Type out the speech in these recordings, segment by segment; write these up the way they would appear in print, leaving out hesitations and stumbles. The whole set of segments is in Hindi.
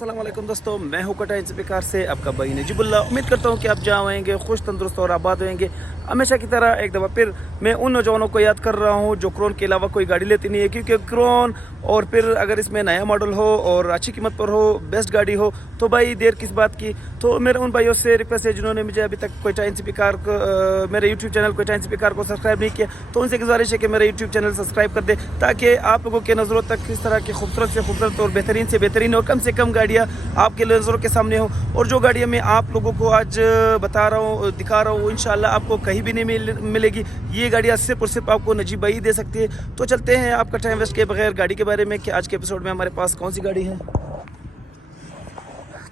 अस्सलाम वालेकुम दोस्तों, मैं हूं कोटा इंस्पिकार से आपका भाई नजीबुल्लाह। उम्मीद करता हूं कि आप जहाँ होंगे खुश तंदुरुस्त और आबाद होंगे। हमेशा की तरह एक दफ़ा फिर मैं उन नौजवानों को याद कर रहा हूं जो क्रोन के अलावा कोई गाड़ी लेती नहीं है, क्योंकि क्रोन और फिर अगर इसमें नया मॉडल हो और अच्छी कीमत पर हो, बेस्ट गाड़ी हो, तो भाई देर किस बात की। तो मेरे उन भाइयों से रिक्वेस्ट है जिन्होंने मुझे अभी तक कोटा इंस्पिकार को मेरे यूट्यूब चैनल कोटा इंस्पिकार को सब्सक्राइब नहीं किया, तो उनसे गुजारिश है कि मेरा यूट्यूब चैनल सब्सक्राइब कर दे, ताकि आप लोगों के नज़रों तक इस तरह की खूबसूरत से खूबसूरत और बेहतरीन से बेहतरीन और कम से कम गाड़ियाँ आपके नज़रों के सामने हो। और जो गाड़ियाँ मैं आप लोगों को आज बता रहा हूँ, दिखा रहा हूँ, इंशाल्लाह आपको कहीं भी नहीं मिलेगी। ये गाड़ियाँ सिर्फ और सिर्फ आपको नजीब भाई दे सकती है। तो चलते हैं आपका टाइम वेस्ट के बगैर गाड़ी के बारे में कि आज के एपिसोड में हमारे पास कौन सी गाड़ी है।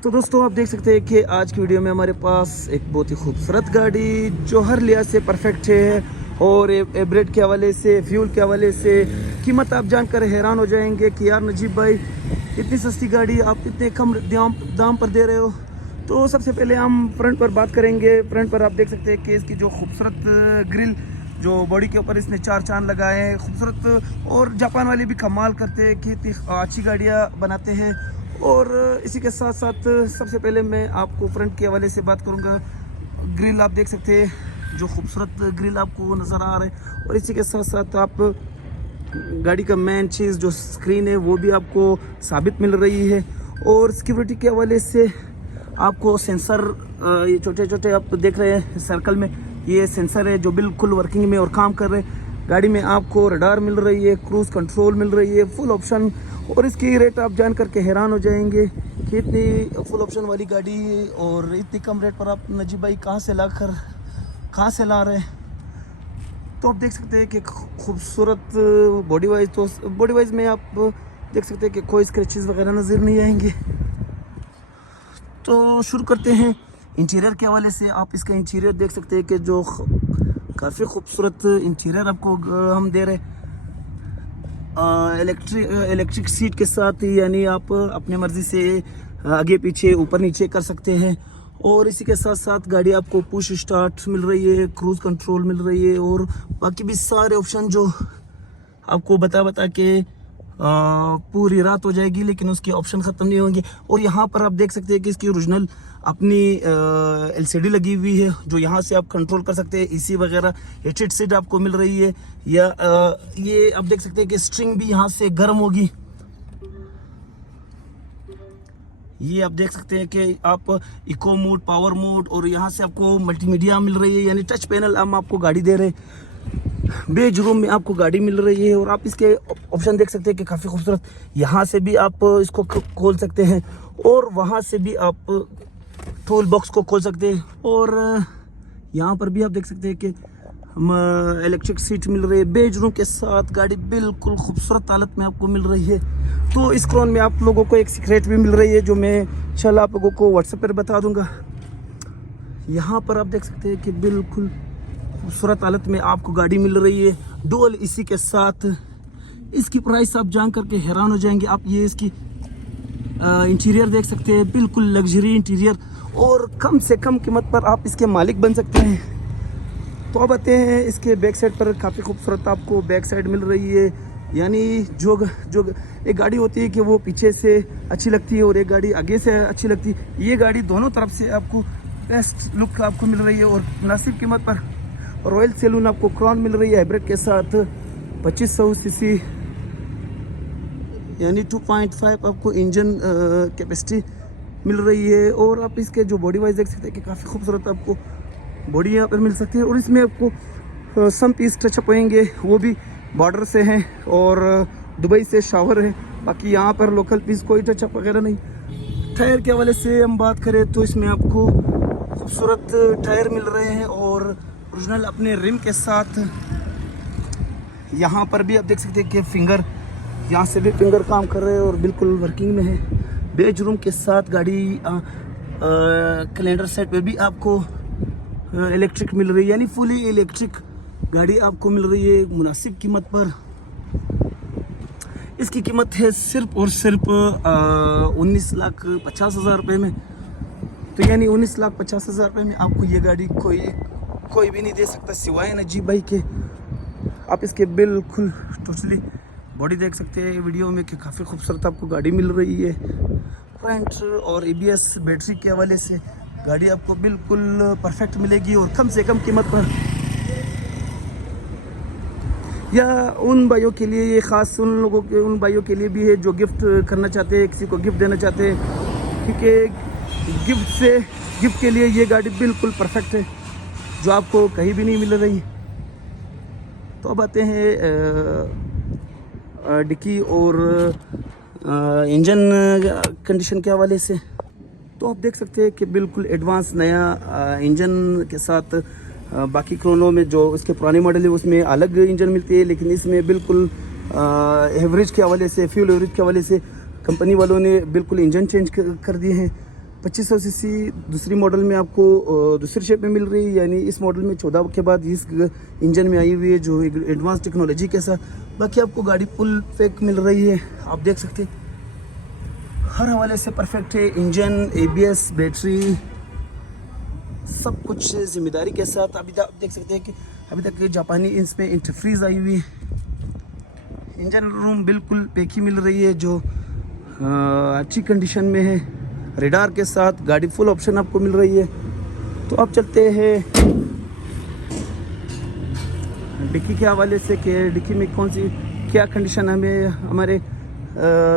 तो दोस्तों आप देख सकते हैं कि आज की वीडियो में हमारे पास एक बहुत ही खूबसूरत गाड़ी जो हर लिहाज से परफेक्ट है, और एवरेज के हवाले से, फ्यूल के हवाले से, कीमत आप जानकर हैरान हो जाएंगे कि यार नजीब भाई इतनी सस्ती गाड़ी आप इतने कम दाम पर दे रहे हो। तो सबसे पहले हम फ्रंट पर बात करेंगे। फ्रंट पर आप देख सकते हैं कि इसकी जो खूबसूरत ग्रिल, जो बॉडी के ऊपर इसने 4 चांद लगाए हैं, खूबसूरत, और जापान वाले भी कमाल करते हैं कि इतनी अच्छी गाड़ियाँ बनाते हैं। और इसी के साथ साथ सबसे पहले मैं आपको फ्रंट के हवाले से बात करूँगा। ग्रिल आप देख सकते हैं, जो खूबसूरत ग्रिल आपको नज़र आ रहा है, और इसी के साथ साथ आप गाड़ी का मेन चीज़ जो स्क्रीन है वो भी आपको साबित मिल रही है। और सिक्योरिटी के हवाले से आपको सेंसर, ये छोटे छोटे आप देख रहे हैं सर्कल में, ये सेंसर है जो बिल्कुल वर्किंग में और काम कर रहे हैं। गाड़ी में आपको रडार मिल रही है, क्रूज़ कंट्रोल मिल रही है, फुल ऑप्शन। और इसकी रेट आप जान करके हैरान हो जाएंगे कि इतनी फुल ऑप्शन वाली गाड़ी और इतनी कम रेट पर आप नजीब भाई कहाँ से ला रहे हैं। तो आप देख सकते हैं कि खूबसूरत बॉडी वाइज, तो बॉडी वाइज में आप देख सकते हैं कि कोई स्क्रैचेस वगैरह नज़र नहीं आएंगे। तो शुरू करते हैं इंटीरियर के हवाले से। आप इसका इंटीरियर देख सकते हैं कि जो काफ़ी खूबसूरत इंटीरियर आपको हम दे रहे हैं। इलेक्ट्रिक सीट के साथ, यानी आप अपने मर्ज़ी से आगे पीछे ऊपर नीचे कर सकते हैं। और इसी के साथ साथ गाड़ी आपको पुश स्टार्ट मिल रही है, क्रूज़ कंट्रोल मिल रही है, और बाकी भी सारे ऑप्शन जो आपको बता के पूरी रात हो जाएगी, लेकिन उसके ऑप्शन ख़त्म नहीं होंगे। और यहाँ पर आप देख सकते हैं कि इसकी ओरिजिनल अपनी LCD लगी हुई है, जो यहाँ से आप कंट्रोल कर सकते हैं। AC वगैरह हीटेड सीट आपको मिल रही है, या ये आप देख सकते हैं कि स्ट्रिंग भी यहाँ से गर्म होगी। ये आप देख सकते हैं कि आप इको मोड, पावर मोड, और यहाँ से आपको मल्टीमीडिया मिल रही है, यानी टच पैनल हम आपको गाड़ी दे रहे हैं। बेज रूम में आपको गाड़ी मिल रही है। और आप इसके ऑप्शन देख सकते हैं कि काफ़ी खूबसूरत, यहाँ से भी आप इसको खोल सकते हैं, और वहाँ से भी आप टूल बॉक्स को खोल सकते हैं। और यहाँ पर भी आप देख सकते हैं कि इलेक्ट्रिक सीट मिल रही है। बेज रूम के साथ गाड़ी बिल्कुल खूबसूरत हालत में आपको मिल रही है। तो इस क्रोन में आप लोगों को एक सीक्रेट भी मिल रही है, जो मैं इंशाल्लाह आप लोगों को व्हाट्सएप पर बता दूंगा। यहाँ पर आप देख सकते हैं कि बिल्कुल खूबसूरत हालत में आपको गाड़ी मिल रही है, डुअल AC के साथ। इसकी प्राइस आप जान करके हैरान हो जाएंगे। आप ये इसकी इंटीरियर देख सकते हैं, बिल्कुल लग्जरी इंटीरियर, और कम से कम कीमत पर आप इसके मालिक बन सकते हैं। तो अब आते हैं इसके बैक साइड पर। काफ़ी खूबसूरत आपको बैक साइड मिल रही है, यानी जो एक गाड़ी होती है कि वो पीछे से अच्छी लगती है और एक गाड़ी आगे से अच्छी लगती है। ये गाड़ी दोनों तरफ से आपको बेस्ट लुक आपको मिल रही है, और मुनासिब कीमत पर। रॉयल सैलून आपको क्राउन मिल रही है हाइब्रिड के साथ, 2500 सीसी, यानी 2.5 आपको इंजन कैपेसिटी मिल रही है। और आप इसके जो बॉडी वाइज देख सकते हैं कि काफ़ी खूबसूरत आपको बॉडी यहाँ पर मिल सकती है। और इसमें आपको सम पीस टचअप होंगे, वो भी बॉर्डर से हैं, और दुबई से शावर है। बाकी यहाँ पर लोकल पीस कोई टचअप वगैरह नहीं। टायर के हवाले से हम बात करें तो इसमें आपको खूबसूरत टायर मिल रहे हैं, और ओरिजिनल अपने रिम के साथ। यहाँ पर भी आप देख सकते हैं कि फिंगर, यहाँ से भी फिंगर काम कर रहे हैं और बिल्कुल वर्किंग में है। बेज रूम के साथ गाड़ी कैलेंडर सेट पे भी आपको इलेक्ट्रिक मिल रही है, यानी फुली इलेक्ट्रिक गाड़ी आपको मिल रही है मुनासिब कीमत पर। इसकी कीमत है सिर्फ और सिर्फ 19,50,000 रुपये में। तो यानी 19,50,000 रुपये में आपको ये गाड़ी कोई भी नहीं दे सकता सिवाय नजीब भाई के। आप इसके बिल्कुल टोटली बॉडी देख सकते हैं वीडियो में कि काफ़ी खूबसूरत आपको गाड़ी मिल रही है। फ्रंट और ABS बैटरी के हवाले से गाड़ी आपको बिल्कुल परफेक्ट मिलेगी और कम से कम कीमत पर। या उन भाइयों के लिए ये ख़ास उन भाइयों के लिए भी है जो गिफ्ट करना चाहते हैं, किसी को गिफ्ट देना चाहते हैं, क्योंकि गिफ्ट के लिए ये गाड़ी बिल्कुल परफेक्ट है जो आपको कहीं भी नहीं मिल रही। तो अब आते हैं डिक्की और इंजन कंडीशन के हवाले से। तो आप देख सकते हैं कि बिल्कुल एडवांस नया इंजन के साथ बाकी क्रोनो में जो इसके पुराने मॉडल है उसमें अलग इंजन मिलती है, लेकिन इसमें बिल्कुल एवरेज के हवाले से, फ्यूल एवरेज के हवाले से कंपनी वालों ने बिल्कुल इंजन चेंज कर दिए हैं। 2500 सीसी दूसरी मॉडल में आपको दूसरी शेप में मिल रही है, यानी इस मॉडल में 14 के बाद इस इंजन में आई हुई है जो एडवांस टेक्नोलॉजी के साथ। बाकी आपको गाड़ी फुल पैक मिल रही है, आप देख सकते हैं हर हवाले से परफेक्ट है। इंजन, ABS, बैटरी, सब कुछ जिम्मेदारी के साथ। अभी तक आप देख सकते हैं कि अभी तक जापानी इसमें एंटीफ्रीज आई हुई है। इंजन रूम बिल्कुल पैक ही मिल रही है जो अच्छी कंडीशन में है, रेडार के साथ गाड़ी फुल ऑप्शन आपको मिल रही है। तो अब चलते हैं डिक्की के हवाले से कि डिक्की में कौन सी क्या कंडीशन हमें हमारे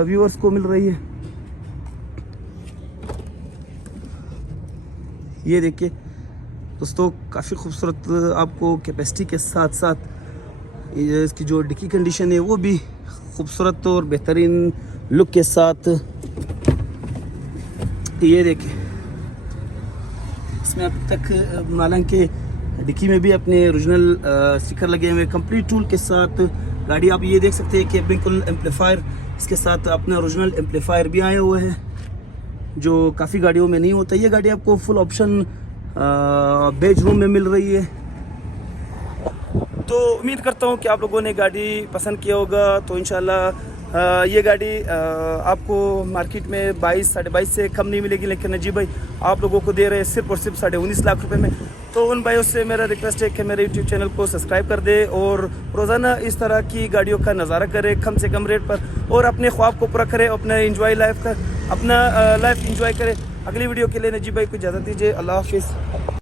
व्यूअर्स को मिल रही है। ये देखिए दोस्तों, काफ़ी खूबसूरत आपको कैपेसिटी के साथ साथ इसकी जो डिक्की कंडीशन है वो भी खूबसूरत और बेहतरीन लुक के साथ। ये देखिए इसमें अब तक हालांकि डिक्की में भी अपने ओरिजिनल स्टिकर लगे हुए कंप्लीट टूल के साथ। गाड़ी आप ये देख सकते हैं कि बिल्कुल एम्पलीफायर इसके साथ अपना ओरिजिनल एम्पलीफायर भी आए हुए हैं जो काफ़ी गाड़ियों में नहीं होता। ये गाड़ी आपको फुल ऑप्शन बेज रूम में मिल रही है। तो उम्मीद करता हूँ कि आप लोगों ने गाड़ी पसंद किया होगा। तो इंशाल्लाह ये गाड़ी आपको मार्केट में 22 साढ़े 22 से कम नहीं मिलेगी, लेकिन नजीब भाई आप लोगों को दे रहे हैं सिर्फ और सिर्फ 19.5 लाख रुपए में। तो उन भाइयों से मेरा रिक्वेस्ट है कि मेरे YouTube चैनल को सब्सक्राइब कर दे और रोज़ाना इस तरह की गाड़ियों का नज़ारा करे कम से कम रेट पर, और अपने ख्वाब को पूरा करे, अपना लाइफ इंजॉय करे। अगली वीडियो के लिए नजीब भाई को इजाज़त दीजिए। अल्लाह हाफिज़।